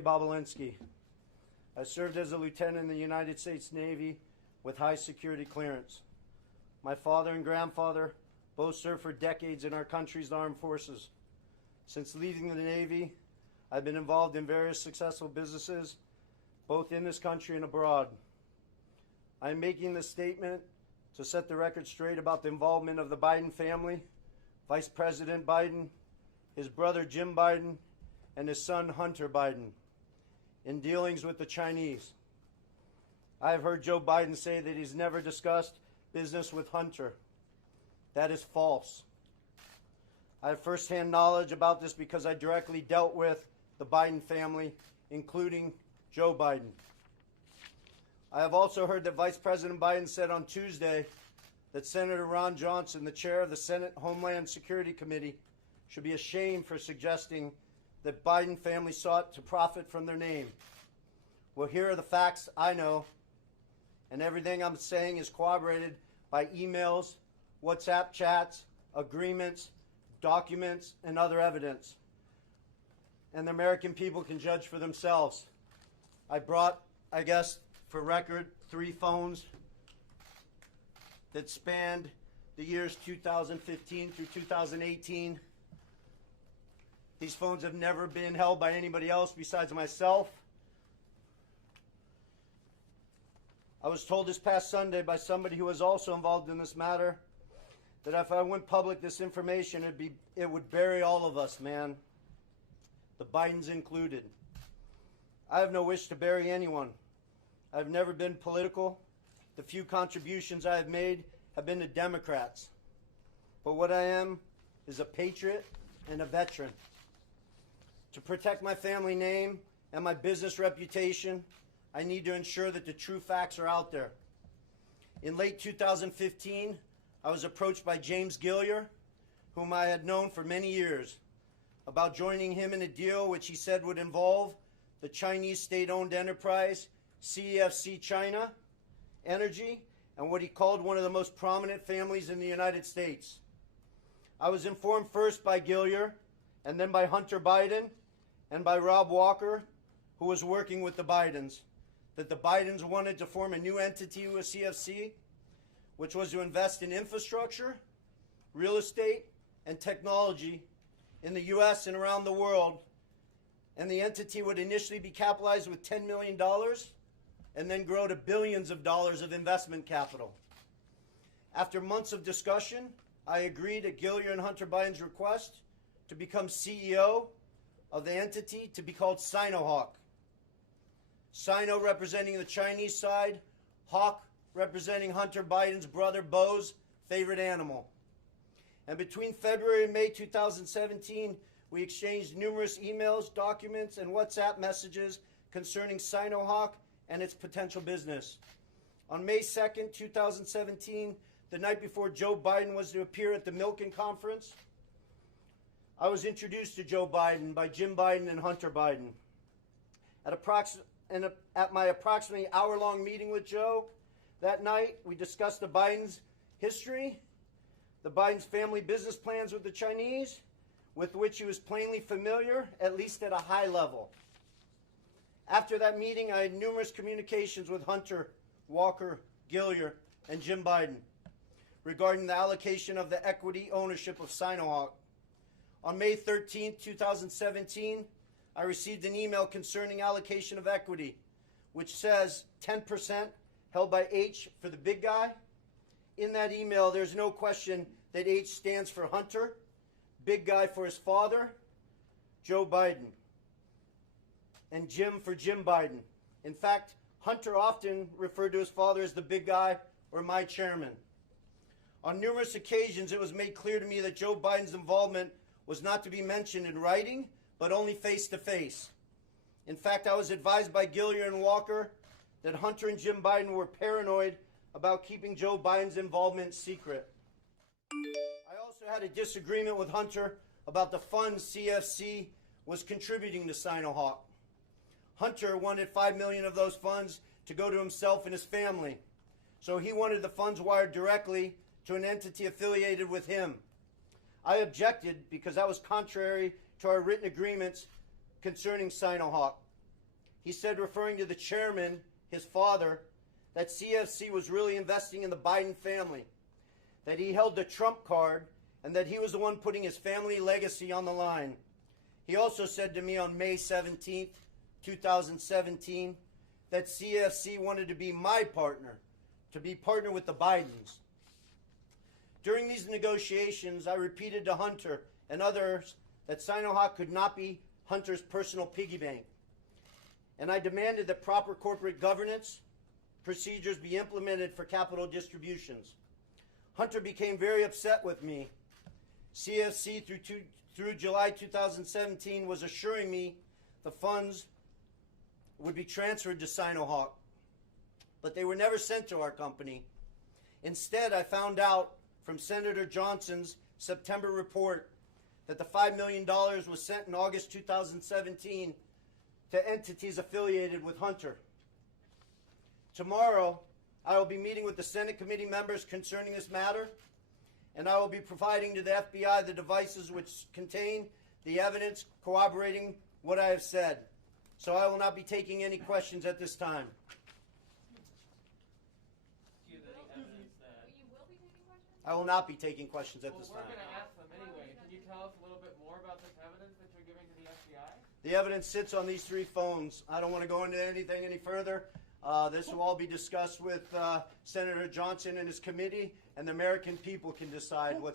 Bobolinsky. I served as a lieutenant in the United States Navy with high security clearance. My father and grandfather both served for decades in our country's armed forces. Since leaving the Navy, I've been involved in various successful businesses, both in this country and abroad. I'm making this statement to set the record straight about the involvement of the Biden family, Vice President Biden, his brother Jim Biden, and his son Hunter Biden in dealings with the Chinese. I have heard Joe Biden say that he's never discussed business with Hunter. That is false. I have firsthand knowledge about this because I directly dealt with the Biden family, including Joe Biden. I have also heard that Vice President Biden said on Tuesday that Senator Ron Johnson, the chair of the Senate Homeland Security Committee, should be ashamed for suggesting that Biden family sought to profit from their name. Well, here are the facts I know, and everything I'm saying is corroborated by emails, WhatsApp chats, agreements, documents, and other evidence. And the American people can judge for themselves. I brought, I guess, for record, 3 phones that spanned the years 2015 through 2018. These phones have never been held by anybody else besides myself. I was told this past Sunday by somebody who was also involved in this matter that if I went public this information, it would bury all of us, man. The Bidens included. I have no wish to bury anyone. I've never been political. The few contributions I have made have been to Democrats. But what I am is a patriot and a veteran. To protect my family name and my business reputation, I need to ensure that the true facts are out there. In late 2015, I was approached by James Gilliar, whom I had known for many years, about joining him in a deal which he said would involve the Chinese state-owned enterprise CEFC China Energy and what he called one of the most prominent families in the United States. I was informed first by Gilliar and then by Hunter Biden and by Rob Walker, who was working with the Bidens, that the Bidens wanted to form a new entity with CFC, which was to invest in infrastructure, real estate, and technology in the U.S. and around the world. And the entity would initially be capitalized with $10 million and then grow to billions of dollars of investment capital. After months of discussion, I agreed at Gilliar and Hunter Biden's request to become CEO of the entity to be called Sinohawk. Sino representing the Chinese side, Hawk representing Hunter Biden's brother Beau's favorite animal. And between February and May 2017, we exchanged numerous emails, documents, and WhatsApp messages concerning Sinohawk and its potential business. On May 2nd, 2017, the night before Joe Biden was to appear at the Milken Conference, I was introduced to Joe Biden by Jim Biden and Hunter Biden. At my approximately hour-long meeting with Joe that night, we discussed the Biden's history, the Biden's family business plans with the Chinese, with which he was plainly familiar, at least at a high level. After that meeting, I had numerous communications with Hunter, Walker, Gilliar, and Jim Biden regarding the allocation of the equity ownership of Sinohawk. On May 13, 2017, I received an email concerning allocation of equity, which says 10% held by H for the big guy. In that email, there's no question that H stands for Hunter, big guy for his father, Joe Biden, and Jim for Jim Biden. In fact, Hunter often referred to his father as the big guy or my chairman. On numerous occasions, it was made clear to me that Joe Biden's involvement was not to be mentioned in writing, but only face-to-face. In fact, I was advised by Gilliar and Walker that Hunter and Jim Biden were paranoid about keeping Joe Biden's involvement secret. I also had a disagreement with Hunter about the funds CFC was contributing to Sinohawk. Hunter wanted $5 million of those funds to go to himself and his family, so he wanted the funds wired directly to an entity affiliated with him. I objected because that was contrary to our written agreements concerning Sinohawk. He said, referring to the chairman, his father, that CFC was really investing in the Biden family, that he held the Trump card, and that he was the one putting his family legacy on the line. He also said to me on May 17th, 2017, that CFC wanted to be my partner, to be partner with the Bidens. During these negotiations, I repeated to Hunter and others that Sinohawk could not be Hunter's personal piggy bank. And I demanded that proper corporate governance procedures be implemented for capital distributions. Hunter became very upset with me. CFC through July 2017 was assuring me the funds would be transferred to Sinohawk, but they were never sent to our company. Instead, I found out from Senator Johnson's September report that the $5 million was sent in August 2017 to entities affiliated with Hunter. Tomorrow, I will be meeting with the Senate committee members concerning this matter, and I will be providing to the FBI the devices which contain the evidence corroborating what I have said. So I will not be taking any questions at this time. Do you have any evidence that... You will be taking questions? I will not be taking questions at this Well, time. we're going to ask them anyway. Can you tell us a little bit more about this evidence that you're giving to the FBI? The evidence sits on these 3 phones. I don't want to go into anything any further. This will all be discussed with Senator Johnson and his committee, and the American people can decide what's